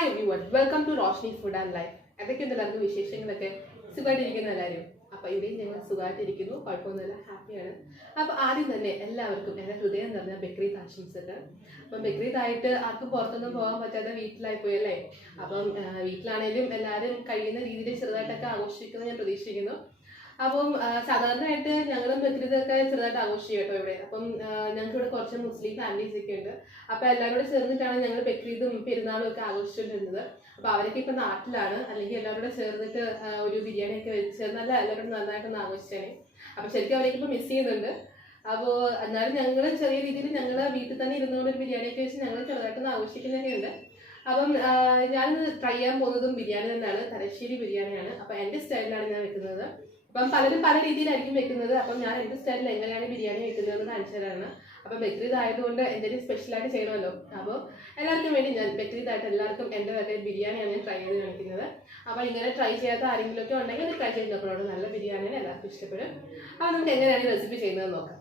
Hi everyone, welcome to Roshni'sfoodnlife. എന്തൊക്കെയുണ്ടെല്ലാവർക്കും വിശേഷങ്ങളൊക്കെ സുഖമായിട്ടിരിക്കുന്ന എല്ലാവരും. അപ്പോൾ ഇവിടെയും ഞങ്ങൾ സുഖമായിട്ടിരിക്കുന്നു, കുഴപ്പമൊന്നുമില്ല, ഹാപ്പിയാണ്. അപ്പോൾ ആദ്യം തന്നെ എല്ലാവർക്കും എൻ്റെ ഹൃദയം നിറഞ്ഞ ബക്രീദ് ആശംസകൾ. അപ്പം ബക്രീദായിട്ട് ആർക്കും പുറത്തൊന്നും പോകാൻ പറ്റാതെ വീട്ടിലായിപ്പോയി അല്ലേ. അപ്പം വീട്ടിലാണെങ്കിലും എല്ലാവരും കഴിയുന്ന രീതിയിൽ ചെറുതായിട്ടൊക്കെ ആഘോഷിക്കുന്നത് ഞാൻ പ്രതീക്ഷിക്കുന്നു. അപ്പം സാധാരണയായിട്ട് ഞങ്ങളും ബക്രീദൊക്കെ ചെറുതായിട്ട് ആഘോഷിക്കും കേട്ടോ ഇവിടെ. അപ്പം ഞങ്ങൾക്ക് ഇവിടെ കുറച്ച് മുസ്ലിം ഫാമിലീസ് ഒക്കെ ഉണ്ട്. അപ്പോൾ എല്ലാവരും കൂടെ ചേർന്നിട്ടാണ് ഞങ്ങൾ ബക്രീദും പെരുന്നാളും ഒക്കെ ആഘോഷിച്ചുകൊണ്ടിരുന്നത്. അപ്പോൾ അവരൊക്കെ ഇപ്പം നാട്ടിലാണ്, അല്ലെങ്കിൽ എല്ലാവരും കൂടെ ചേർന്നിട്ട് ഒരു ബിരിയാണി ഒക്കെ വെച്ച് നല്ല എല്ലാവരും നന്നായിട്ടൊന്ന് ആഘോഷിച്ചാണ്. അപ്പോൾ ശരിക്കും അവരൊക്കെ ഇപ്പോൾ മിസ് ചെയ്യുന്നുണ്ട്. അപ്പോൾ എന്നാലും ഞങ്ങൾ ചെറിയ രീതിയിൽ ഞങ്ങൾ വീട്ടിൽ തന്നെ ഇരുന്നുകൊണ്ട് ഒരു ബിരിയാണിയൊക്കെ വെച്ച് ഞങ്ങൾ ചെറുതായിട്ടൊന്ന് ആഘോഷിക്കുന്നതൊക്കെ ഉണ്ട്. അപ്പം ഞാനിന്ന് ട്രൈ ചെയ്യാൻ പോകുന്നതും ബിരിയാണി തന്നെയാണ്, തലശ്ശേരി ബിരിയാണിയാണ്. അപ്പോൾ എൻ്റെ സ്റ്റൈലിലാണ് ഞാൻ വെക്കുന്നത്. അപ്പം പലരും പല രീതിയിലായിരിക്കും വെക്കുന്നത്. അപ്പം ഞാൻ എൻ്റെ സ്റ്റൈലിൽ എങ്ങനെയാണ് ബിരിയാണി വെക്കുന്നതെന്ന് കാണിച്ചു തരാണ്. അപ്പം ബക്രീദ് ആയതുകൊണ്ട് എന്തെങ്കിലും സ്പെഷ്യലായിട്ട് ചെയ്യണമല്ലോ. അപ്പോൾ എല്ലാവർക്കും വേണ്ടി ഞാൻ ബക്രീദായിട്ട് എല്ലാവർക്കും എൻ്റെ വരെ ബിരിയാണിയാണ് ഞാൻ ട്രൈ ചെയ്ത് കാണിക്കുന്നത്. അപ്പോൾ ഇങ്ങനെ ട്രൈ ചെയ്യാത്ത ആരെങ്കിലുമൊക്കെ ഉണ്ടെങ്കിൽ അത് ട്രൈ ചെയ്ത് നോക്കണോട്. നല്ല ബിരിയാണിയാണ്, എല്ലാവർക്കും ഇഷ്ടപ്പെടും. അപ്പോൾ നമുക്ക് എങ്ങനെയാണ് റെസിപ്പി ചെയ്യുന്നത് നോക്കാം.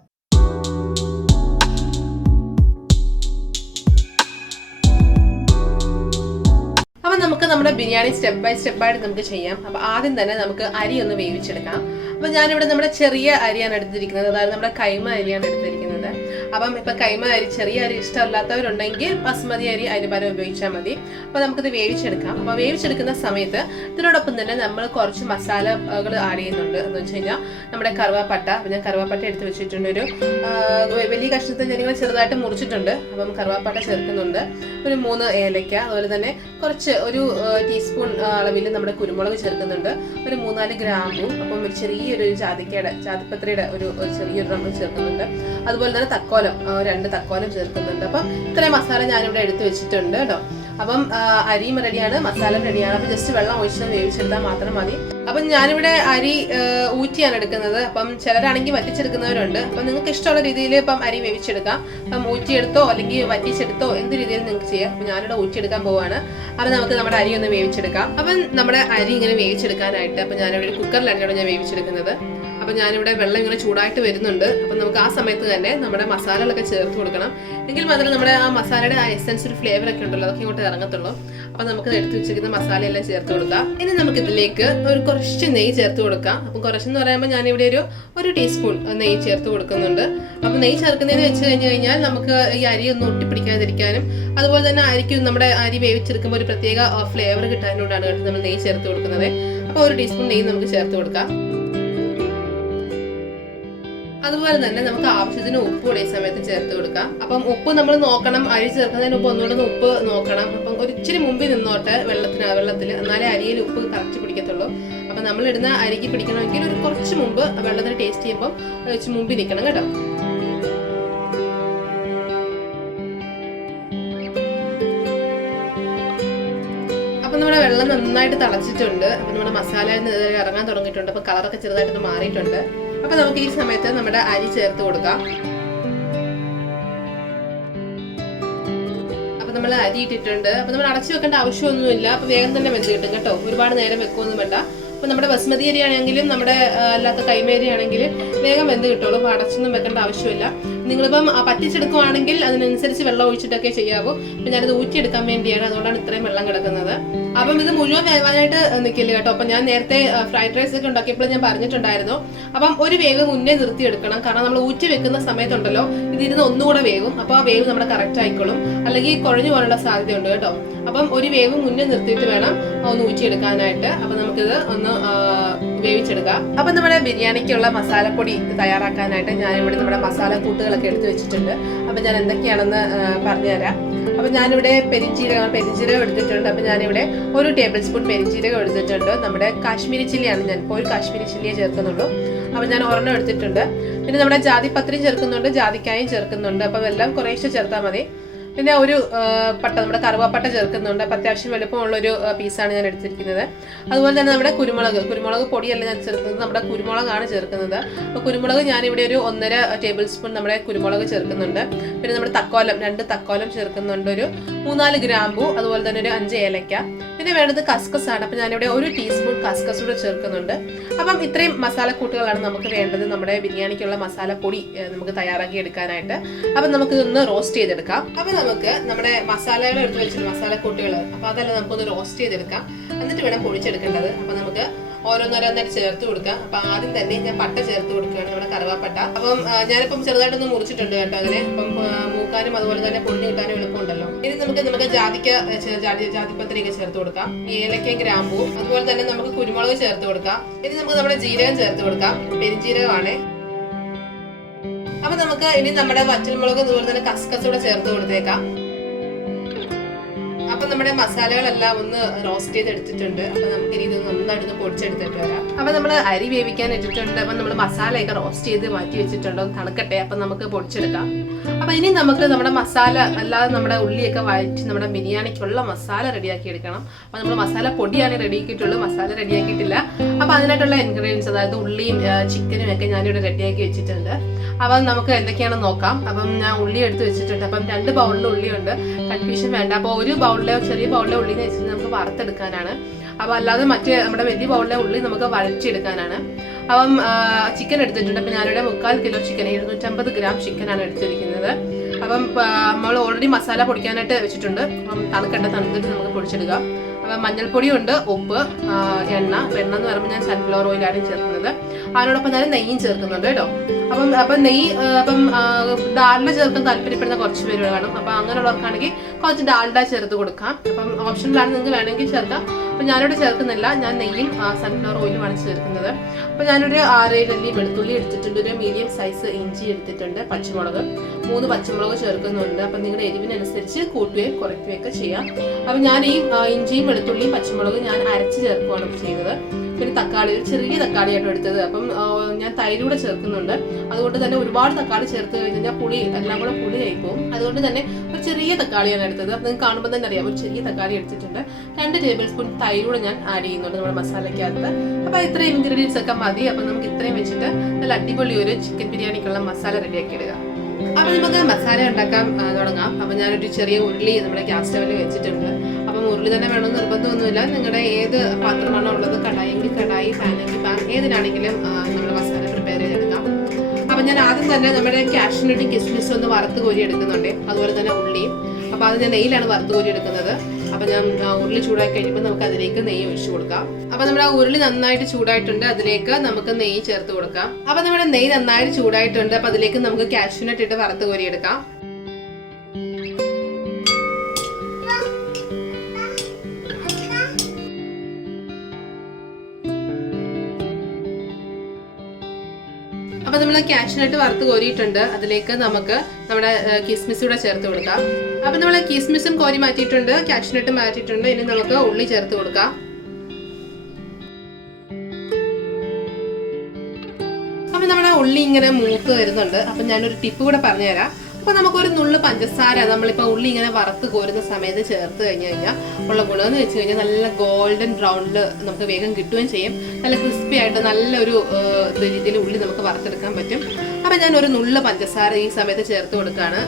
അപ്പം നമുക്ക് നമ്മുടെ ബിരിയാണി സ്റ്റെപ്പ് ബൈ സ്റ്റെപ്പായിട്ട് നമുക്ക് ചെയ്യാം. അപ്പോൾ ആദ്യം തന്നെ നമുക്ക് അരി ഒന്ന് വേവിച്ചെടുക്കാം. അപ്പോൾ ഞാനിവിടെ നമ്മുടെ ചെറിയ അരിയാണ് എടുത്തിരിക്കുന്നത്, അതായത് നമ്മുടെ കൈമ അരിയാണ് എടുത്തിരിക്കുന്നത്. അപ്പം ഇപ്പം കൈമ അരി ചെറിയ അരി ഇഷ്ടമല്ലാത്തവരുണ്ടെങ്കിൽ ബസ്മതി അരി അതിന് പകരം ഉപയോഗിച്ചാൽ മതി. അപ്പോൾ നമുക്കിത് വേവിച്ചെടുക്കാം. അപ്പോൾ വേവിച്ചെടുക്കുന്ന സമയത്ത് ഇതിനോടൊപ്പം തന്നെ നമ്മൾ കുറച്ച് മസാലകൾ ആഡ് ചെയ്യുന്നുണ്ട്. എന്ന് വെച്ച് കഴിഞ്ഞാൽ നമ്മുടെ കറുവാപ്പട്ട, ഞാൻ കറുവാപ്പട്ട എടുത്ത് വെച്ചിട്ടുണ്ട്. ഒരു വലിയ കഷ്ണത്തിൽ ഞാനിങ്ങനെ ചെറുതായിട്ട് മുറിച്ചിട്ടുണ്ട്. അപ്പം കറുവാപ്പട്ട ചേർക്കുന്നുണ്ട്. ഒരു 3 ഏലയ്ക്ക, അതുപോലെ തന്നെ കുറച്ച് ഒരു ടീസ്പൂൺ അളവിൽ നമ്മുടെ കുരുമുളക് ചേർക്കുന്നുണ്ട്. ഒരു 3-4 ഗ്രാമ്പും, അപ്പം ഒരു ചെറിയൊരു ജാതിപത്രിയുടെ ഒരു ചെറിയൊരു നമ്മൾ ചേർക്കുന്നുണ്ട്. അതുപോലെ തന്നെ തക്കോലം, 2 തക്കോലം ചേർക്കുന്നുണ്ട്. അപ്പം ഇത്രയും മസാല ഞാനിവിടെ എടുത്ത് വെച്ചിട്ടുണ്ട് കേട്ടോ. അപ്പം അരിയും റെഡിയാണ്, മസാല റെഡിയാണ്. അപ്പം ജസ്റ്റ് വെള്ളം ഒഴിച്ച് വേവിച്ചെടുത്താൽ മാത്രം മതി. അപ്പം ഞാനിവിടെ അരി ഊറ്റിയാണ് എടുക്കുന്നത്. അപ്പം ചിലരാണെങ്കിൽ വറ്റിച്ചെടുക്കുന്നവരുണ്ട്. അപ്പം നിങ്ങൾക്ക് ഇഷ്ടമുള്ള രീതിയിൽ ഇപ്പം അരി വേവിച്ചെടുക്കാം. അപ്പം ഊറ്റിയെടുത്തോ അല്ലെങ്കിൽ വറ്റിച്ചെടുത്തോ എന്ത് രീതിയിൽ നിങ്ങൾക്ക് ചെയ്യാം. അപ്പം ഞാനിവിടെ ഊറ്റിയെടുക്കാൻ പോവാണ്. അപ്പം നമുക്ക് നമ്മുടെ അരി ഒന്ന് വേവിച്ചെടുക്കാം. അപ്പം നമ്മുടെ അരി ഇങ്ങനെ വേവിച്ചെടുക്കാനായിട്ട് അപ്പം ഞാനിവിടെ ഒരു കുക്കറിലാണ് ഞാൻ വേവിച്ചെടുക്കുന്നത്. അപ്പം ഞാനിവിടെ വെള്ളം ഇങ്ങനെ ചൂടായിട്ട് വരുന്നുണ്ട്. അപ്പം നമുക്ക് ആ സമയത്ത് തന്നെ നമ്മുടെ മസാലകളൊക്കെ ചേർത്ത് കൊടുക്കണം. എങ്കിൽ മാത്രമേ നമ്മുടെ ആ മസാലയുടെ ആ എസൻസ്, ഒരു ഫ്ലേവർ ഒക്കെ ഉണ്ടല്ലോ, അതൊക്കെ ഇങ്ങോട്ട് ഇറങ്ങത്തുള്ളൂ. അപ്പം നമുക്ക് എടുത്ത് വെച്ചിരിക്കുന്ന മസാലയെല്ലാം ചേർത്ത് കൊടുക്കാം. ഇനി നമുക്ക് ഇതിലേക്ക് ഒരു കുറച്ച് നെയ്യ് ചേർത്ത് കൊടുക്കാം. അപ്പം കുറച്ചെന്ന് പറയുമ്പോൾ ഞാനിവിടെ ഒരു ടീസ്പൂൺ നെയ്യ് ചേർത്ത് കൊടുക്കുന്നുണ്ട്. അപ്പം നെയ്യ് ചേർക്കുന്നതെന്ന് വെച്ച് കഴിഞ്ഞാൽ നമുക്ക് ഈ അരി ഒന്നും ഒട്ടിപ്പിടിക്കാതിരിക്കാനും അതുപോലെ തന്നെ അരിക്ക് നമ്മുടെ അരി വേവിച്ചെടുക്കുമ്പോൾ ഒരു പ്രത്യേക ഫ്ലേവർ കിട്ടാനോടാണ് കേട്ടോ നമ്മൾ നെയ്യ് ചേർത്ത് കൊടുക്കുന്നത്. അപ്പോൾ ഒരു ടീസ്പൂൺ നെയ്യ് നമുക്ക് ചേർത്ത് കൊടുക്കാം. അതുപോലെ തന്നെ നമുക്ക് ആവശ്യത്തിന് ഉപ്പ് കൂടെ ഈ സമയത്ത് ചേർത്ത് കൊടുക്കാം. അപ്പം ഉപ്പ് നമ്മൾ നോക്കണം, അരി ചേർക്കുന്നതിന് മുമ്പ് ഒന്നുകൂടെ ഉപ്പ് നോക്കണം. അപ്പം ഒരു ഇച്ചിരി മുമ്പിൽ നിന്നോട്ടെ വെള്ളത്തിൽ, എന്നാലേ അരിയിൽ ഉപ്പ് കറക്റ്റ് പിടിക്കത്തുള്ളൂ. അപ്പം നമ്മൾ ഇടുന്ന അരിക്ക് പിടിക്കണമെങ്കിൽ ഒരു കുറച്ച് മുമ്പ് വെള്ളത്തിന് ടേസ്റ്റ് ചെയ്യുമ്പോൾ ഇച്ചിരി മുമ്പിൽ നിൽക്കണം കേട്ടോ. അപ്പം നമ്മുടെ വെള്ളം നന്നായിട്ട് തിളച്ചിട്ടുണ്ട്. അപ്പം നമ്മുടെ മസാലയിൽ നിന്ന് ഇറങ്ങാൻ തുടങ്ങിയിട്ടുണ്ട്. അപ്പം കളറൊക്കെ ചെറുതായിട്ട് മാറിയിട്ടുണ്ട്. അപ്പൊ നമുക്ക് ഈ സമയത്ത് നമ്മുടെ അരി ചേർത്ത് കൊടുക്കാം. അപ്പൊ നമ്മൾ അരി ഇട്ടിട്ടുണ്ട്. അപ്പൊ നമ്മൾ അടച്ചു വെക്കേണ്ട ആവശ്യമൊന്നുമില്ല. അപ്പൊ വേഗം തന്നെ വെന്ത് കിട്ടും കേട്ടോ, ഒരുപാട് നേരം വെക്കൊന്നും വേണ്ട. അപ്പൊ നമ്മുടെ ബസ്മതി അരി ആണെങ്കിലും നമ്മുടെ അല്ലാത്ത കൈമ അരി ആണെങ്കിലും വേഗം വെന്ത് കിട്ടുള്ളൂ. അപ്പൊ അടച്ചൊന്നും വെക്കേണ്ട ആവശ്യമില്ല. നിങ്ങളിപ്പം പറ്റിച്ചെടുക്കുവാണെങ്കിൽ അതിനനുസരിച്ച് വെള്ളം ഒഴിച്ചിട്ടൊക്കെ ചെയ്യാവൂ. അപ്പം ഞാനിത് ഊറ്റിയെടുക്കാൻ വേണ്ടിയാണ്, അതുകൊണ്ടാണ് ഇത്രയും വെള്ളം കിടക്കുന്നത്. അപ്പം ഇത് മുഴുവൻ വേവാനായിട്ട് നിൽക്കില്ല കേട്ടോ. അപ്പം ഞാൻ നേരത്തെ ഫ്രൈഡ് റൈസ് ഒക്കെ ഉണ്ടാക്കിയപ്പോൾ ഞാൻ പറഞ്ഞിട്ടുണ്ടായിരുന്നു, അപ്പം ഒരു വേവ് മുന്നേ നിർത്തിയെടുക്കണം. കാരണം നമ്മൾ ഊറ്റി വെക്കുന്ന സമയത്തുണ്ടല്ലോ ഇതിരുന്ന് ഒന്നുകൂടെ വേവും. അപ്പോൾ ആ വേവ് നമ്മുടെ കറക്റ്റ് ആയിക്കോളും, അല്ലെങ്കിൽ കുഴഞ്ഞു പോകാനുള്ള സാധ്യതയുണ്ട് കേട്ടോ. അപ്പം ഒരു വേവ് മുന്നേ നിർത്തിയിട്ട് വേണം ഒന്ന് ഊറ്റിയെടുക്കാനായിട്ട്. അപ്പം നമുക്കിത് ഒന്ന് വേവിച്ചെടുക്കാം. അപ്പം നമ്മുടെ ബിരിയാണിക്കുള്ള മസാലപ്പൊടി തയ്യാറാക്കാനായിട്ട് ഞാനിവിടെ നമ്മുടെ മസാല കൂട്ടുകളൊക്കെ എടുത്ത് വെച്ചിട്ടുണ്ട്. അപ്പം ഞാൻ എന്തൊക്കെയാണെന്ന് പറഞ്ഞുതരാം. അപ്പം ഞാനിവിടെ പെരിഞ്ചീരകം എടുത്തിട്ടുണ്ട്. അപ്പം ഞാനിവിടെ 1 ടേബിൾ സ്പൂൺ പെരിഞ്ചീരകം എടുത്തിട്ടുണ്ട്. നമ്മുടെ കാശ്മീരി ചില്ലിയാണ്, ഞാൻ ഇപ്പോൾ ഒരു കാശ്മീരി ചില്ലിയെ ചേർക്കുന്നുള്ളൂ. അപ്പം ഞാൻ ഒരെണ്ണം എടുത്തിട്ടുണ്ട്. പിന്നെ നമ്മുടെ ജാതിപത്രി ചേർക്കുന്നുണ്ട്, ജാതിക്കായും ചേർക്കുന്നുണ്ട്. അപ്പം എല്ലാം കുറേശ്ശെ ചേർത്താൽ മതി. പിന്നെ ഒരു പട്ട, നമ്മുടെ കറുവാപ്പട്ട ചേർക്കുന്നുണ്ട്. അപ്പം അത്യാവശ്യം വലുപ്പമുള്ളൊരു പീസാണ് ഞാൻ എടുത്തിരിക്കുന്നത്. അതുപോലെ തന്നെ നമ്മുടെ കുരുമുളക് പൊടിയല്ല ഞാൻ ചേർക്കുന്നത്, നമ്മുടെ കുരുമുളകാണ് ചേർക്കുന്നത്. അപ്പോൾ കുരുമുളക് ഞാനിവിടെ ഒരു 1.5 ടേബിൾ സ്പൂൺ നമ്മുടെ കുരുമുളക് ചേർക്കുന്നുണ്ട്. പിന്നെ നമ്മുടെ തക്കോലം 2 തക്കോലം ചേർക്കുന്നുണ്ട്. ഒരു 3-4 ഗ്രാമ്പു, അതുപോലെ തന്നെ ഒരു 5 ഏലയ്ക്ക, പിന്നെ വേണ്ടത് കസ്കസ് ആണ്. അപ്പം ഞാനിവിടെ 1 ടീസ്പൂൺ കസ്കസ് കൂടെ ചേർക്കുന്നുണ്ട്. അപ്പം ഇത്രയും മസാലക്കൂട്ടുകളാണ് നമുക്ക് വേണ്ടത് നമ്മുടെ ബിരിയാണിക്കുള്ള മസാലപ്പൊടി നമുക്ക് തയ്യാറാക്കി എടുക്കാനായിട്ട്. അപ്പം നമുക്ക് ഇതൊന്ന് റോസ്റ്റ് ചെയ്തെടുക്കാം. അപ്പം നമുക്ക് നമ്മുടെ മസാലകൾ എടുത്ത് വെച്ചിട്ട് മസാലക്കൂട്ടുകൾ അപ്പം അതെല്ലാം നമുക്കൊന്ന് റോസ്റ്റ് ചെയ്തെടുക്കാം. എന്നിട്ട് വേണം പൊടിച്ചെടുക്കേണ്ടത്. അപ്പം നമുക്ക് ഓരോന്നോരോന്നായിട്ട് ചേർത്ത് കൊടുക്കാം. അപ്പൊ ആദ്യം തന്നെ ഞാൻ പട്ട ചേർത്ത് കൊടുക്കുകയാണ്, നമ്മുടെ കറുവാപ്പട്ട. അപ്പം ഞാനിപ്പം ചെറുതായിട്ടൊന്ന് മുറിച്ചിട്ടുണ്ട് കേട്ടോ അതിനെ. അപ്പം മൂക്കാനും അതുപോലെ തന്നെ പൊടിഞ്ഞു കിട്ടാനും എളുപ്പമുണ്ടല്ലോ. ഇനി നമുക്ക് ജാതിപത്രിയൊക്കെ ചേർത്ത് കൊടുക്കാം, ഏലക്ക, ഗ്രാമ്പൂ, അതുപോലെ തന്നെ നമുക്ക് കുരുമുളക് ചേർത്ത് കൊടുക്കാം. ഇനി നമുക്ക് നമ്മുടെ ജീരകം ചേർത്ത് കൊടുക്കാം, പെരുംജീരകമാണ്. അപ്പൊ നമുക്ക് ഇനി നമ്മുടെ വറ്റൽമുളക് അതുപോലെ തന്നെ കസ്കസ് കൂടെ ചേർത്ത് കൊടുത്തേക്കാം. അപ്പൊ നമ്മുടെ മസാലകളെല്ലാം ഒന്ന് റോസ്റ്റ് ചെയ്തെടുത്തിട്ടുണ്ട്. അപ്പൊ നമുക്ക് ഇനി ഇത് നന്നായിട്ട് പൊടിച്ചെടുത്തിട്ട് വരാം. അപ്പൊ നമ്മൾ അരി വേവിക്കാൻ ഇട്ടിട്ടുണ്ട്. അപ്പൊ നമ്മൾ മസാലയൊക്കെ റോസ്റ്റ് ചെയ്ത് മാറ്റി വെച്ചിട്ടുണ്ട്, തണുക്കട്ടെ. അപ്പൊ നമുക്ക് പൊടിച്ചെടുക്കാം. അപ്പൊ ഇനി നമുക്ക് നമ്മുടെ മസാല അല്ലാതെ നമ്മുടെ ഉള്ളിയൊക്കെ വഴറ്റി നമ്മുടെ ബിരിയാണിക്കുള്ള മസാല റെഡിയാക്കി എടുക്കണം. അപ്പൊ നമ്മൾ മസാല പൊടിയാണ് റെഡിയാക്കിയിട്ടുള്ളൂ, മസാല റെഡിയാക്കിയിട്ടില്ല. അപ്പൊ അതിനായിട്ടുള്ള ഇൻഗ്രീഡിയൻസ്, അതായത് ഉള്ളിയും ചിക്കനും ഒക്കെ ഞാനിവിടെ റെഡിയാക്കി വെച്ചിട്ടുണ്ട്. അപ്പം നമുക്ക് എന്തൊക്കെയാണെന്ന് നോക്കാം. അപ്പം ഞാൻ ഉള്ളി എടുത്ത് വെച്ചിട്ടുണ്ട്. അപ്പം 2 ബൗളിൽ ഉള്ളിയുണ്ട്, കൺഫ്യൂഷൻ വേണ്ട. അപ്പോൾ 1 ബൗളിലെ ചെറിയ ബൗളിലെ ഉള്ളി എന്ന് വെച്ചിട്ട് നമുക്ക് വറുത്തെടുക്കാനാണ്. അപ്പോൾ അല്ലാതെ മറ്റേ നമ്മുടെ വലിയ ബൗളിലെ ഉള്ളി നമുക്ക് വഴച്ചെടുക്കാനാണ്. അപ്പം ചിക്കൻ എടുത്തിട്ടുണ്ട്. അപ്പം ഞാനിവിടെ 3/4 കിലോ ചിക്കൻ, 750 ഗ്രാം ചിക്കനാണ് എടുത്തിരിക്കുന്നത്. അപ്പം നമ്മൾ ഓൾറെഡി മസാല പൊടിക്കാനായിട്ട് വെച്ചിട്ടുണ്ട്. അപ്പം തണുത്തിട്ട് നമുക്ക് പൊടിച്ചെടുക്കാം. അപ്പം മഞ്ഞൾപ്പൊടിയുണ്ട്, ഉപ്പ്, എണ്ണ എന്ന് പറയുമ്പോൾ ഞാൻ സൺഫ്ലവർ ഓയിലാണ് ചേർക്കുന്നത്. അതിനോടൊപ്പം ഞാൻ നെയ്യും ചേർക്കുന്നുണ്ട് കേട്ടോ. അപ്പം നെയ്യ് ഡാൽഡ ചേർക്കാൻ താല്പര്യപ്പെടുന്ന കുറച്ച് പേര് കാണും. അപ്പം അങ്ങനെയുള്ളവർക്കാണെങ്കിൽ കുറച്ച് ഡാൽഡ ചേർത്ത് കൊടുക്കാം. അപ്പം ഓപ്ഷനിലാണ്, നിങ്ങൾക്ക് വേണമെങ്കിൽ ചേർക്കാം. അപ്പം ഞാനിവിടെ ചേർക്കുന്നില്ല, ഞാൻ നെയ്യും സൺഫ്ലവർ ഓയിലുമാണ് ചേർക്കുന്നത്. അപ്പം ഞാനൊരു 6-7 അല്ലി വെളുത്തുള്ളി എടുത്തിട്ടുണ്ട്, ഒരു മീഡിയം സൈസ് ഇഞ്ചി എടുത്തിട്ടുണ്ട്, പച്ചമുളക് 3 പച്ചമുളക് ചേർക്കുന്നുണ്ട്. അപ്പം നിങ്ങളുടെ എരിവിനനുസരിച്ച് കൂട്ടുകയും കുറയ്ക്കുകയൊക്കെ ചെയ്യാം. അപ്പം ഞാൻ ഈ ഇഞ്ചിയും വെളുത്തുള്ളിയും പച്ചമുളകും ഞാൻ അരച്ച് ചേർക്കുകയാണ് ചെയ്തത്. പിന്നെ തക്കാളി, ഒരു ചെറിയ തക്കാളിയായിട്ട് എടുത്തത്. അപ്പം ഞാൻ തൈരൂടെ ചേർക്കുന്നുണ്ട്. അതുകൊണ്ട് തന്നെ ഒരുപാട് തക്കാളി ചേർത്ത് കഴിഞ്ഞാൽ പുളി എല്ലാം കൂടെ പുളി ആയിപ്പോവും. അതുകൊണ്ട് തന്നെ ഒരു ചെറിയ തക്കാളിയാണ് എടുത്തത്. അപ്പം നിങ്ങൾക്ക് കാണുമ്പോൾ തന്നെ അറിയാം, ഒരു ചെറിയ തക്കാളി എടുത്തിട്ടുണ്ട്. 2 ടേബിൾ സ്പൂൺ തൈരൂടെ ഞാൻ ആഡ് ചെയ്യുന്നുണ്ട് നമ്മുടെ മസാലയ്ക്കകത്ത്. അപ്പം ഇത്രയും ഇൻഗ്രീഡിയൻസ് ഒക്കെ മതി. അപ്പം നമുക്ക് ഇത്രയും വെച്ചിട്ട് നല്ല അടിപൊളി ഒരു ചിക്കൻ ബിരിയാണിക്കുള്ള മസാല റെഡിയാക്കി ഇടുക. അപ്പം നമുക്ക് മസാല ഉണ്ടാക്കാൻ തുടങ്ങാം. അപ്പം ഞാനൊരു ചെറിയ ഉരുളി നമ്മുടെ ഗ്യാസ് സ്റ്റവിൽ വെച്ചിട്ടുണ്ട്. അപ്പം ഉരുളി തന്നെ വേണമെന്ന് നിർബന്ധമൊന്നുമില്ല, നിങ്ങളുടെ ഏത് പാത്രമാണോ ഉള്ളത്, കടായെങ്കിൽ കടായി, പാനെങ്കിൽ പാൻ, ഏതിനാണെങ്കിലും നമ്മുടെ മസാല പ്രിപ്പയർ ചെയ്തെടുക്കാം. അപ്പം ഞാൻ ആദ്യം തന്നെ നമ്മുടെ കാഷ്യൂനട്ടും കിസ്മിസും ഒന്ന് വറുത്ത് കോരി എടുക്കുന്നുണ്ട്, അതുപോലെ തന്നെ ഉള്ളിയും. അപ്പം അത് ഞാൻ നെയ്യിലാണ് വറുത്ത് കോരി എടുക്കുന്നത്. അപ്പം ഞാൻ ഉരുളി ചൂടാക്കി കഴിയുമ്പോൾ നമുക്ക് അതിലേക്ക് നെയ്യ് ഒഴിച്ചു കൊടുക്കാം. അപ്പം നമ്മുടെ ഉരുളി നന്നായിട്ട് ചൂടായിട്ടുണ്ട്, അതിലേക്ക് നമുക്ക് നെയ്യ് ചേർത്ത് കൊടുക്കാം. അപ്പം നമ്മുടെ നെയ്യ് നന്നായിട്ട് ചൂടായിട്ടുണ്ട്. അപ്പം അതിലേക്ക് നമുക്ക് കാഷ്യൂനട്ട് ഇട്ട് വറുത്ത് കോരി എടുക്കാം. അപ്പൊ നമ്മൾ കാഷ്യൂനട്ട് വറുത്ത് കോരിയിട്ടുണ്ട്, അതിലേക്ക് നമുക്ക് നമ്മുടെ കിസ്മിസ് കൂടെ ചേർത്ത് കൊടുക്കാം. അപ്പൊ നമ്മൾ കിസ്മിസും കോരി മാറ്റിയിട്ടുണ്ട്, കാഷ്യൂനട്ട് മാറ്റിയിട്ടുണ്ട്. ഇനി നമുക്ക് ഉള്ളി ചേർത്ത് കൊടുക്കാം. അപ്പൊ നമ്മുടെ ഉള്ളി ഇങ്ങനെ മൂത്ത് വരുന്നുണ്ട്. അപ്പൊ ഞാനൊരു ടിപ്പ് കൂടെ പറഞ്ഞുതരാം. അപ്പൊ നമുക്കൊരു നുള്ളു പഞ്ചസാര നമ്മളിപ്പോ ഉള്ളി ഇങ്ങനെ വറുത്ത് കോരുന്ന സമയത്ത് ചേർത്ത് കഴിഞ്ഞാൽ ഉള്ള ഗുണമെന്ന് വെച്ച് കഴിഞ്ഞാൽ നല്ല ഗോൾഡൻ ബ്രൗണില് നമുക്ക് വേഗം കിട്ടുകയും ചെയ്യും. നല്ല ക്രിസ്പി ആയിട്ട് നല്ലൊരു രീതിയിൽ ഉള്ളി നമുക്ക് വറുത്തെടുക്കാൻ പറ്റും. അപ്പൊ ഞാൻ ഒരു നുള്ളു പഞ്ചസാര ഈ സമയത്ത് ചേർത്ത് കൊടുക്കുകയാണ്.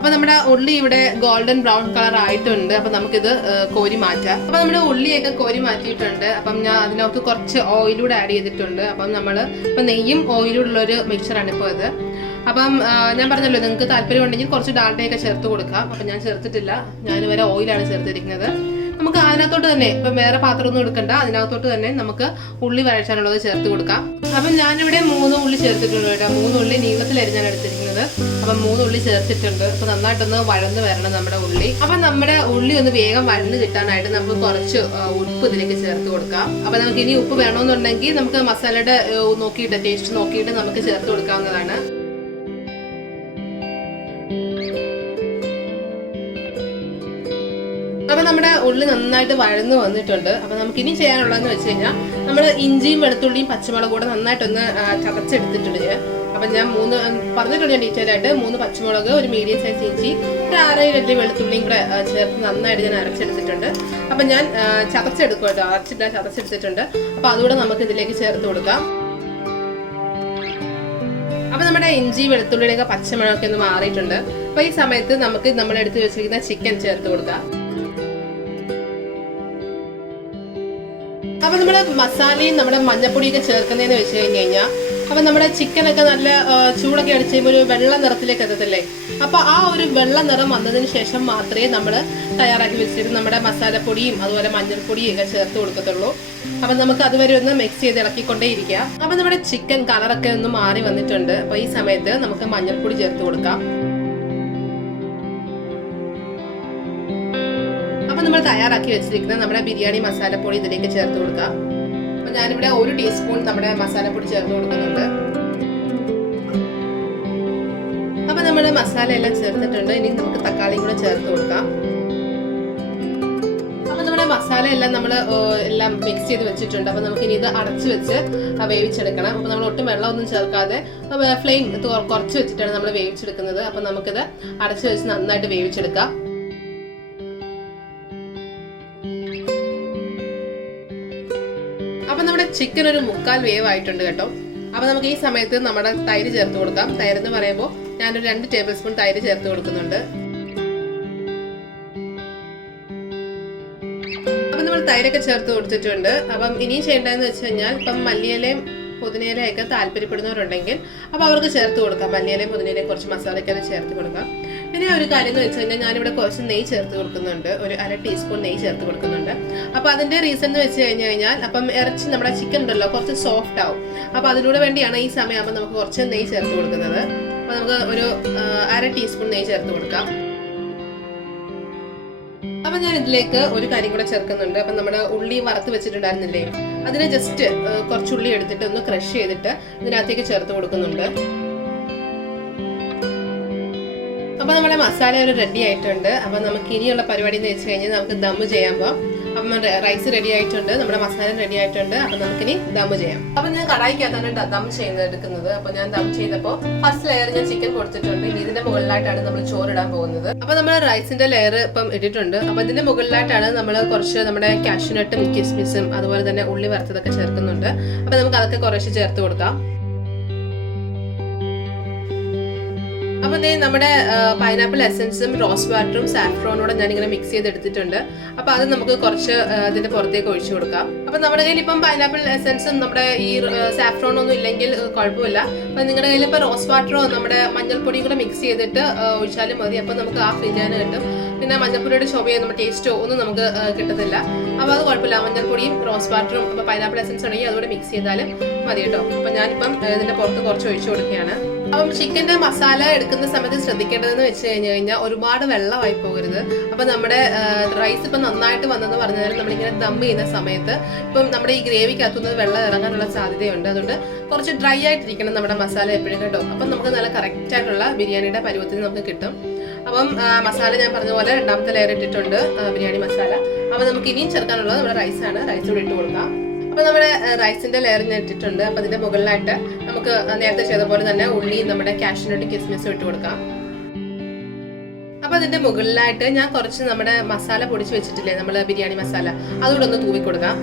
അപ്പൊ നമ്മുടെ ഉള്ളി ഇവിടെ ഗോൾഡൻ ബ്രൗൺ കളർ ആയിട്ടുണ്ട്. അപ്പൊ നമുക്കിത് കോരി മാറ്റാം. അപ്പൊ നമ്മുടെ ഉള്ളിയൊക്കെ കോരി മാറ്റിയിട്ടുണ്ട്. അപ്പം ഞാൻ അതിനകത്ത് കുറച്ച് ഓയിലൂടെ ആഡ് ചെയ്തിട്ടുണ്ട്. അപ്പം നമ്മള് ഇപ്പൊ നെയ്യും ഓയിലുള്ള ഒരു മിക്സറാണ് ഇപ്പോൾ ഇത്. അപ്പം ഞാൻ പറഞ്ഞല്ലോ, നിങ്ങൾക്ക് താല്പര്യം ഉണ്ടെങ്കിൽ കുറച്ച് ഡാൽഡയൊക്കെ ചേർത്ത് കൊടുക്കാം. അപ്പം ഞാൻ ചേർത്തിട്ടില്ല, ഞാനിവരെ ഓയിലാണ് ചേർത്തിരിക്കുന്നത്. നമുക്ക് അതിനകത്തോട്ട് തന്നെ ഇപ്പം വേറെ പാത്രമൊന്നും എടുക്കണ്ട, അതിനകത്തോട്ട് തന്നെ നമുക്ക് ഉള്ളി വഴച്ചാനുള്ളത് ചേർത്ത് കൊടുക്കാം. അപ്പം ഞാനിവിടെ 3 ഉള്ളി ചേർത്തിട്ടുണ്ട് കേട്ടോ. 3 ഉള്ളി നീളത്തിലരിഞ്ഞാണ് എടുത്തിരിക്കുന്നത്. അപ്പം 3 ഉള്ളി ചേർത്തിട്ടുണ്ട്. അപ്പൊ നന്നായിട്ടൊന്ന് വഴന്ന് വരണം നമ്മുടെ ഉള്ളി. അപ്പൊ നമ്മുടെ ഉള്ളി ഒന്ന് വേഗം വഴന്ന് കിട്ടാനായിട്ട് നമുക്ക് കുറച്ച് ഉപ്പ് ഇതിലേക്ക് ചേർത്ത് കൊടുക്കാം. അപ്പൊ നമുക്ക് ഇനി ഉപ്പ് വേണമെന്നുണ്ടെങ്കിൽ നമുക്ക് മസാലയുടെ നോക്കിയിട്ട് ടേസ്റ്റ് നോക്കിയിട്ട് നമുക്ക് ചേർത്ത് കൊടുക്കാവുന്നതാണ്. അപ്പൊ നമ്മുടെ ഉള്ളി നന്നായിട്ട് വഴന്ന് വന്നിട്ടുണ്ട്. അപ്പൊ നമുക്ക് ഇനി ചെയ്യാനുള്ളതെന്ന് വെച്ച് കഴിഞ്ഞാൽ നമ്മൾ ഇഞ്ചിയും വെളുത്തുള്ളിയും പച്ചമുളകും കൂടെ നന്നായിട്ടൊന്ന് ചതച്ചെടുത്തിട്ടുണ്ട് ഞാൻ. അപ്പൊ ഞാൻ പറഞ്ഞിട്ടുണ്ട് ഞാൻ ഡീറ്റെയിൽ ആയിട്ട് 3 പച്ചമുളക്, ഒരു മീഡിയം സൈസ് ഇഞ്ചി, ഒരു 6-7 അല്ലി വെളുത്തുള്ളിയും കൂടെ ചേർത്ത് നന്നായിട്ട് ഞാൻ അരച്ചെടുത്തിട്ടുണ്ട്. അപ്പൊ ഞാൻ ചതച്ചെടുക്കും കേട്ടോ, അരച്ചിട്ട് ചതച്ചെടുത്തിട്ടുണ്ട്. അപ്പൊ അതുകൂടെ നമുക്ക് ഇതിലേക്ക് ചേർത്ത് കൊടുക്കാം. അപ്പോൾ നമ്മുടെ ഇഞ്ചി വെളുത്തുള്ളിയുടെയൊക്കെ പച്ചമണമൊക്കെ ഒന്ന് മാറിയിട്ടുണ്ട്. അപ്പോൾ ഈ സമയത്ത് നമുക്ക് നമ്മൾ എടുത്ത് വെച്ചിരിക്കുന്ന ചിക്കൻ ചേർത്ത് കൊടുക്കാം. അപ്പോൾ നമ്മൾ മസാലയും നമ്മുടെ മഞ്ഞപ്പൊടിയൊക്കെ ചേർക്കുന്നതെന്ന് വെച്ച് കഴിഞ്ഞാൽ അപ്പം നമ്മുടെ ചിക്കനൊക്കെ നല്ല ചൂടൊക്കെ അടിച്ച് കഴിയുമ്പോൾ ഒരു വെള്ള നിറത്തിലേക്ക് എത്തത്തില്ലേ. അപ്പോൾ ആ ഒരു വെള്ള നിറം വന്നതിന് ശേഷം മാത്രമേ നമ്മൾ തയ്യാറാക്കി വെച്ചിട്ട് നമ്മുടെ മസാലപ്പൊടിയും അതുപോലെ മഞ്ഞൾപ്പൊടിയും ഒക്കെ ചേർത്ത് കൊടുക്കത്തുള്ളൂ. അപ്പം നമുക്ക് അതുവരെ ഒന്ന് മിക്സ് ചെയ്ത് ഇളക്കിക്കൊണ്ടേ ഇരിക്കുക. അപ്പം നമ്മുടെ ചിക്കൻ കളറൊക്കെ ഒന്ന് മാറി വന്നിട്ടുണ്ട്. അപ്പോൾ ഈ സമയത്ത് നമുക്ക് മഞ്ഞൾപ്പൊടി ചേർത്ത് കൊടുക്കാം. അപ്പം നമ്മൾ തയ്യാറാക്കി വെച്ചിരിക്കുന്ന നമ്മുടെ ബിരിയാണി മസാലപ്പൊടി ഇതിലേക്ക് ചേർത്ത് കൊടുക്കാം. അപ്പോൾ ഞാനിവിടെ 1 ടീസ്പൂൺ നമ്മുടെ മസാലപ്പൊടി ചേർത്ത് കൊടുക്കുന്നുണ്ട്. അപ്പം നമ്മുടെ മസാല എല്ലാം ചേർത്തിട്ടുണ്ട്. ഇനി നമുക്ക് തക്കാളിയും കൂടെ ചേർത്ത് കൊടുക്കാം. അപ്പം നമ്മുടെ മസാല എല്ലാം നമ്മൾ എല്ലാം മിക്സ് ചെയ്ത് വെച്ചിട്ടുണ്ട്. അപ്പം നമുക്ക് ഇനി ഇത് അടച്ചു വെച്ച് വേവിച്ചെടുക്കണം. അപ്പം നമ്മൾ ഒട്ടും വെള്ളമൊന്നും ചേർക്കാതെ ഫ്ലെയിം കുറച്ച് വെച്ചിട്ടാണ് നമ്മൾ വേവിച്ചെടുക്കുന്നത്. അപ്പം നമുക്കിത് അടച്ചു വെച്ച് നന്നായിട്ട് വേവിച്ചെടുക്കാം. അപ്പം നമ്മുടെ ചിക്കൻ ഒരു 3/4 വേവായിട്ടുണ്ട് കേട്ടോ. അപ്പം നമുക്ക് ഈ സമയത്ത് നമ്മുടെ തൈര് ചേർത്ത് കൊടുക്കാം. തൈര് എന്ന് പറയുമ്പോൾ ഞാനൊരു 2 ടേബിൾ സ്പൂൺ തൈര് ചേർത്ത് കൊടുക്കുന്നുണ്ട്. അപ്പം നമ്മൾ തൈരൊക്കെ ചേർത്ത് കൊടുത്തിട്ടുണ്ട്. അപ്പം ഇനിയും ചെയ്യേണ്ടതെന്ന് വെച്ച് കഴിഞ്ഞാൽ ഇപ്പം മല്ലിയിലയും പുതിനയിലയൊക്കെ താല്പര്യപ്പെടുന്നവരുണ്ടെങ്കിൽ അപ്പോൾ അവർക്ക് ചേർത്ത് കൊടുക്കാം. മല്ലിയിലയും പുതിനയിലയും കുറച്ച് മസാലയൊക്കെ അത് ചേർത്ത് കൊടുക്കാം. പിന്നെ ഒരു കാര്യം എന്ന് വെച്ച് കഴിഞ്ഞാൽ ഞാനിവിടെ കുറച്ച് നെയ്യ് ചേർത്ത് കൊടുക്കുന്നുണ്ട്. ഒരു 1/2 ടീസ്പൂൺ നെയ്യ് ചേർത്ത് കൊടുക്കുന്നുണ്ട്. അപ്പോൾ അതിൻ്റെ റീസൺ എന്ന് വെച്ച് കഴിഞ്ഞാൽ അപ്പം ഇറച്ചി നമ്മുടെ ചിക്കൻ ഉണ്ടല്ലോ കുറച്ച് സോഫ്റ്റ് ആവും. അപ്പോൾ അതിലൂടെ വേണ്ടിയാണ് ഈ സമയമാകുമ്പോൾ നമുക്ക് കുറച്ച് നെയ്യ് ചേർത്ത് കൊടുക്കുന്നത്. അപ്പോൾ നമുക്ക് ഒരു 1/2 ടീസ്പൂൺ നെയ്യ് ചേർത്ത് കൊടുക്കാം. അപ്പം ഞാൻ ഇതിലേക്ക് ഒരു കാര്യം കൂടെ ചേർക്കുന്നുണ്ട്. അപ്പം നമ്മുടെ ഉള്ളി വറുത്ത് വെച്ചിട്ടുണ്ടായിരുന്നില്ലേ, അതിനെ ജസ്റ്റ് കുറച്ച് ഉള്ളി എടുത്തിട്ട് ഒന്ന് ക്രഷ് ചെയ്തിട്ട് ഇതിനകത്തേക്ക് ചേർത്ത് കൊടുക്കുന്നുണ്ട്. അപ്പോൾ നമ്മുടെ മസാല ഒരു റെഡി ആയിട്ടുണ്ട്. അപ്പം നമുക്ക് ഇനിയുള്ള പരിപാടി എന്ന് വെച്ച് കഴിഞ്ഞാൽ നമുക്ക് ദമ്മ് ചെയ്യാൻ പോകാം. അപ്പം റൈസ് റെഡി ആയിട്ടുണ്ട്, നമ്മുടെ മസാല റെഡി ആയിട്ടുണ്ട്. അപ്പം നമുക്കിനി ദമ്മ് ചെയ്യാം. അപ്പം ഞാൻ കടായിക്കകത്താണ് ദം ചെയ്യുന്നത് എടുക്കുന്നത്. അപ്പം ഞാൻ ദം ചെയ്തപ്പോൾ ഫസ്റ്റ് ലെയർ ഞാൻ ചിക്കൻ കൊടുത്തിട്ടുണ്ട്. ഇനി ഇതിന്റെ മുകളിലായിട്ടാണ് നമ്മൾ ചോറിടാൻ പോകുന്നത്. അപ്പം നമ്മൾ റൈസിന്റെ ലെയർ ഇപ്പം ഇട്ടിട്ടുണ്ട്. അപ്പം ഇതിന്റെ മുകളിലായിട്ടാണ് നമ്മൾ കുറച്ച് നമ്മുടെ കാഷ്യൂനട്ടും കിസ്മിസും അതുപോലെ തന്നെ ഉള്ളി വറുത്തതൊക്കെ ചേർക്കുന്നുണ്ട്. അപ്പം നമുക്ക് അതൊക്കെ കുറച്ച് ചേർത്ത് കൊടുക്കാം. അപ്പം നമ്മുടെ പൈനാപ്പിൾ എസൻസും റോസ് വാട്ടറും സാഫ്രോണോടെ ഞാനിങ്ങനെ മിക്സ് ചെയ്തെടുത്തിട്ടുണ്ട്. അപ്പം അത് നമുക്ക് കുറച്ച് ഇതിന്റെ പുറത്തേക്ക് ഒഴിച്ചു കൊടുക്കാം. അപ്പം നമ്മുടെ കയ്യിൽ ഇപ്പം പൈനാപ്പിൾ എസൻസും നമ്മുടെ ഈ സാഫ്രോണൊന്നും ഇല്ലെങ്കിൽ കുഴപ്പമില്ല. അപ്പം നിങ്ങളുടെ കയ്യിൽ ഇപ്പം റോസ് വാട്ടറോ നമ്മുടെ മഞ്ഞൾപ്പൊടിയും കൂടെ മിക്സ് ചെയ്തിട്ട് ഒഴിച്ചാലും മതി. അപ്പം നമുക്ക് ആ ഫില്ലാൻ കിട്ടും. പിന്നെ മഞ്ഞൾപ്പൊടിയുടെ ചുവയോ നമ്മുടെ ടേസ്റ്റോ ഒന്നും നമുക്ക് കിട്ടത്തില്ല. അപ്പോൾ അത് കുഴപ്പമില്ല. മഞ്ഞൾപ്പൊടിയും റോസ് വാട്ടറും അപ്പോൾ പൈനാപ്പിൾ എസൻസ് ഉണ്ടെങ്കിൽ അതുകൂടെ മിക്സ് ചെയ്താലും മതി കേട്ടോ. അപ്പം ഞാനിപ്പം ഇതിന്റെ പുറത്ത് കുറച്ച് ഒഴിച്ചു കൊടുക്കുകയാണ്. അപ്പം ചിക്കൻ്റെ മസാല എടുക്കുന്ന സമയത്ത് ശ്രദ്ധിക്കേണ്ടതെന്ന് വെച്ച് കഴിഞ്ഞാൽ ഒരുപാട് വെള്ളമായി പോകരുത്. അപ്പം നമ്മുടെ റൈസ് ഇപ്പം നന്നായിട്ട് വന്നെന്ന് പറഞ്ഞാൽ നമ്മളിങ്ങനെ ദം ചെയ്യുന്ന സമയത്ത് ഇപ്പം നമ്മുടെ ഈ ഗ്രേവിക്കകത്തുനിന്ന് വെള്ളം ഇറങ്ങാനുള്ള സാധ്യതയുണ്ട്. അതുകൊണ്ട് കുറച്ച് ഡ്രൈ ആയിട്ടിരിക്കണം നമ്മുടെ മസാല എപ്പോഴും കേട്ടോ. അപ്പം നമുക്ക് നല്ല കറക്റ്റ് ആയിട്ടുള്ള ബിരിയാണിയുടെ പരുവത്തിന് നമുക്ക് കിട്ടും. അപ്പം മസാല ഞാൻ പറഞ്ഞ പോലെ 2ാമത്തെ ലെയർ ഇട്ടിട്ടുണ്ട് ബിരിയാണി മസാല. അപ്പം നമുക്ക് ഇനിയും ചേർക്കാനുള്ളത് നമ്മുടെ റൈസാണ്. റൈസ് കൂടി ഇട്ട് കൊടുക്കാം. അപ്പോൾ നമ്മുടെ റൈസിന്റെ ലെയർ ഞാൻ ഇട്ടിട്ടുണ്ട്. അപ്പോൾ അതിന്റെ മുകളിലായിട്ട് നമുക്ക് നേരത്തെ ചെയ്ത പോലെ തന്നെ ഉള്ളിയും നമ്മുടെ കാഷ്യൂനട്ടും കിസ്മിസും ഇട്ട് കൊടുക്കാം. അപ്പോൾ അതിന്റെ മുകളിലായിട്ട് ഞാൻ കുറച്ച് നമ്മുടെ മസാല പൊടിച്ച് വെച്ചിട്ടില്ലേ, നമ്മൾ ബിരിയാണി മസാല, അതുകൂടെ ഒന്ന് തൂവി കൊടുക്കാം.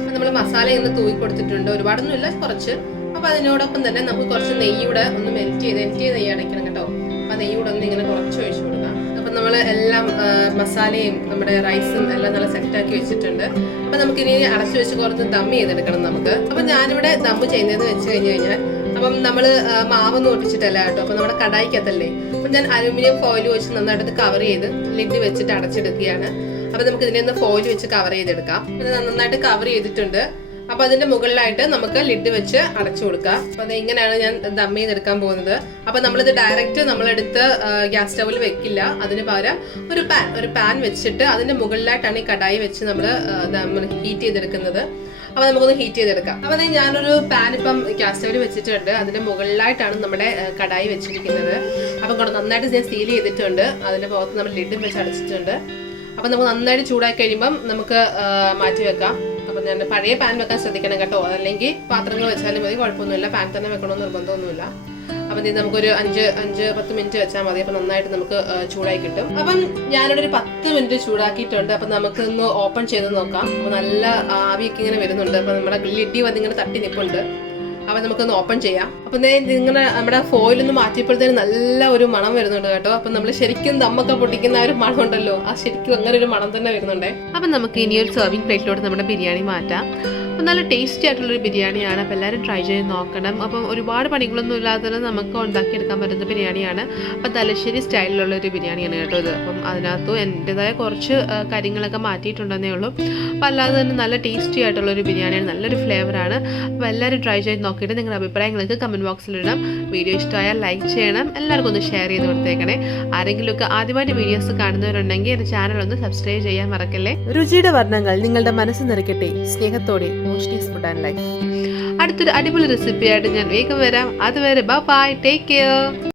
അപ്പം നമ്മൾ മസാല ഇന്ന് തൂവി കൊടുത്തിട്ടുണ്ട്. ഒരുപാടൊന്നും ഇല്ല, കുറച്ച്. അപ്പോൾ അതിനോടൊപ്പം തന്നെ നമുക്ക് കുറച്ച് നെയ്യൂടെ ഒന്ന് മെൽറ്റ് ചെയ്ത് നെയ്യ് അടയ്ക്കണം കേട്ടോ. അപ്പോൾ നെയ്യൂടെ ഒന്ന് ഇങ്ങനെ കുറച്ച് ഒഴിച്ചു കൊടുക്കാം. അപ്പം നമ്മൾ എല്ലാം മസാലയും നമ്മുടെ റൈസും എല്ലാം നല്ല സെറ്റാക്കി വെച്ചിട്ടുണ്ട്. അപ്പം നമുക്കിനി അടച്ചു വെച്ച് കുറച്ച് ദം ചെയ്തെടുക്കണം നമുക്ക്. അപ്പം ഞാനിവിടെ ദം ചെയ്യുന്നതെന്ന് വെച്ച് കഴിഞ്ഞാൽ അപ്പം നമ്മൾ മാവൊന്നും ഒട്ടിച്ചിട്ടല്ല കേട്ടോ. അപ്പം നമ്മുടെ കടായിക്കകത്തല്ലേ, അപ്പം ഞാൻ അലൂമിനിയം ഫോയിൽ വെച്ച് നന്നായിട്ട് കവർ ചെയ്ത് ലിഡ് വെച്ചിട്ട് അടച്ചെടുക്കുകയാണ്. അപ്പം നമുക്ക് ഇതിനെ ഒന്ന് ഫോയിൽ വെച്ച് കവർ ചെയ്തെടുക്കാം. ഇത് നന്നായിട്ട് കവർ ചെയ്തിട്ടുണ്ട്. അപ്പൊ അതിന്റെ മുകളിലായിട്ട് നമുക്ക് ലിഡ് വെച്ച് അടച്ചു കൊടുക്കാം. അപ്പൊ അത് ഇങ്ങനെയാണ് ഞാൻ ദം ചെയ്തെടുക്കാൻ പോകുന്നത്. അപ്പൊ നമ്മളിത് ഡയറക്റ്റ് നമ്മളെടുത്ത് ഗ്യാസ് സ്റ്റവിൽ വെക്കില്ല. അതിന് പകരം ഒരു പാൻ വെച്ചിട്ട് അതിന്റെ മുകളിലായിട്ടാണ് ഈ കടായി വെച്ച് നമ്മൾ ഹീറ്റ് ചെയ്തെടുക്കുന്നത്. അപ്പൊ നമുക്കൊന്ന് ഹീറ്റ് ചെയ്തെടുക്കാം. അപ്പൊ ഞാനൊരു പാൻ ഇപ്പം ഗ്യാസ് സ്റ്റവിൽ വെച്ചിട്ടുണ്ട്. അതിന്റെ മുകളിലായിട്ടാണ് നമ്മുടെ കടായി വെച്ചിരിക്കുന്നത്. അപ്പം നന്നായിട്ട് ഞാൻ സീൽ ചെയ്തിട്ടുണ്ട്. അതിന്റെ പുറത്ത് നമ്മൾ ലിഡും വെച്ച് അടച്ചിട്ടുണ്ട്. അപ്പൊ നമുക്ക് നന്നായിട്ട് ചൂടാക്കി കഴിയുമ്പം നമുക്ക് മാറ്റി വെക്കാം. അപ്പൊ ഞാൻ പഴയ പാൻ വെക്കാൻ ശ്രദ്ധിക്കണം കേട്ടോ. അല്ലെങ്കിൽ പാത്രങ്ങൾ വെച്ചാലും മതി, കുഴപ്പമൊന്നുമില്ല. പാൻ തന്നെ വെക്കണമെന്ന് നിർബന്ധമൊന്നുമില്ല. അപ്പം നമുക്കൊരു 5-10 മിനിറ്റ് വെച്ചാൽ മതി. അപ്പം നന്നായിട്ട് നമുക്ക് ചൂടായി കിട്ടും. അപ്പം ഞാനിവിടെ ഒരു 10 മിനിറ്റ് ചൂടാക്കിയിട്ടുണ്ട്. അപ്പം നമുക്കൊന്ന് ഓപ്പൺ ചെയ്ത് നോക്കാം. അപ്പം നല്ല ആവിയൊക്കെ ഇങ്ങനെ വരുന്നുണ്ട്. അപ്പം നമ്മുടെ ലിഡി വന്നിങ്ങനെ തട്ടി നിൽപ്പുണ്ട്. അപ്പം നമുക്കൊന്ന് ഓപ്പൺ ചെയ്യാം. അപ്പം നിങ്ങനെ നമ്മുടെ ഫോയിലൊന്ന് മാറ്റിയപ്പോഴത്തേന് നല്ല ഒരു മണം വരുന്നുണ്ട് കേട്ടോ. അപ്പം നമ്മൾ ശരിക്കും ദമ്മൊക്കെ പൊട്ടിക്കുന്ന ഒരു മണം ഉണ്ടല്ലോ, ആ ശരിക്കും അങ്ങനെ ഒരു മണം തന്നെ വരുന്നുണ്ട്. അപ്പം നമുക്ക് ഇനി ഒരു സെർവിങ് പ്ലേറ്റിലോട്ട് നമ്മുടെ ബിരിയാണി മാറ്റാം. അപ്പം നല്ല ടേസ്റ്റി ആയിട്ടുള്ളൊരു ബിരിയാണിയാണ്. അപ്പോൾ എല്ലാവരും ട്രൈ ചെയ്ത് നോക്കണം. അപ്പം ഒരുപാട് പണികളൊന്നും ഇല്ലാതെ നമുക്ക് ഉണ്ടാക്കിയെടുക്കാൻ പറ്റുന്ന ബിരിയാണിയാണ്. അപ്പം തലശ്ശേരി സ്റ്റൈലിലുള്ള ഒരു ബിരിയാണിയാണ് കേട്ടോ ഇത്. അപ്പം അതിനകത്ത് എൻ്റെതായ കുറച്ച് കാര്യങ്ങളൊക്കെ മാറ്റിയിട്ടുണ്ടെന്നേ ഉള്ളൂ. അപ്പോൾ അല്ലാതെ തന്നെ നല്ല ടേസ്റ്റി ആയിട്ടുള്ളൊരു ബിരിയാണിയാണ്, നല്ലൊരു ഫ്ലേവറാണ്. അപ്പോൾ എല്ലാവരും ട്രൈ ചെയ്ത് നോക്കിയിട്ട് നിങ്ങളുടെ അഭിപ്രായങ്ങൾക്ക് കമൻറ്റ് ബോക്സിലിടാം. വീഡിയോ ഇഷ്ടമായാൽ ലൈക്ക് ചെയ്യണം, എല്ലാവർക്കും ഒന്ന് ഷെയർ ചെയ്ത് കൊടുത്തേക്കണേ. ആരെങ്കിലുമൊക്കെ ആദ്യമായിട്ട് വീഡിയോസ് കാണുന്നവരുണ്ടെങ്കിൽ എൻ്റെ ചാനൽ ഒന്ന് സബ്സ്ക്രൈബ് ചെയ്യാൻ മറക്കല്ലേ. രുചിയുടെ വർണ്ണങ്ങൾ നിങ്ങളുടെ മനസ്സ് നിറയ്ക്കട്ടെ. സ്നേഹത്തോടെ റോഷ്നീസ് ഫുഡ് ആൻഡ് ലൈഫ്. അടുത്തൊരു അടിപൊളി റെസിപ്പിയായിട്ട് ഞാൻ വേഗം വരാം. അതുവരെ ബൈ, ടേക്ക് കെയർ.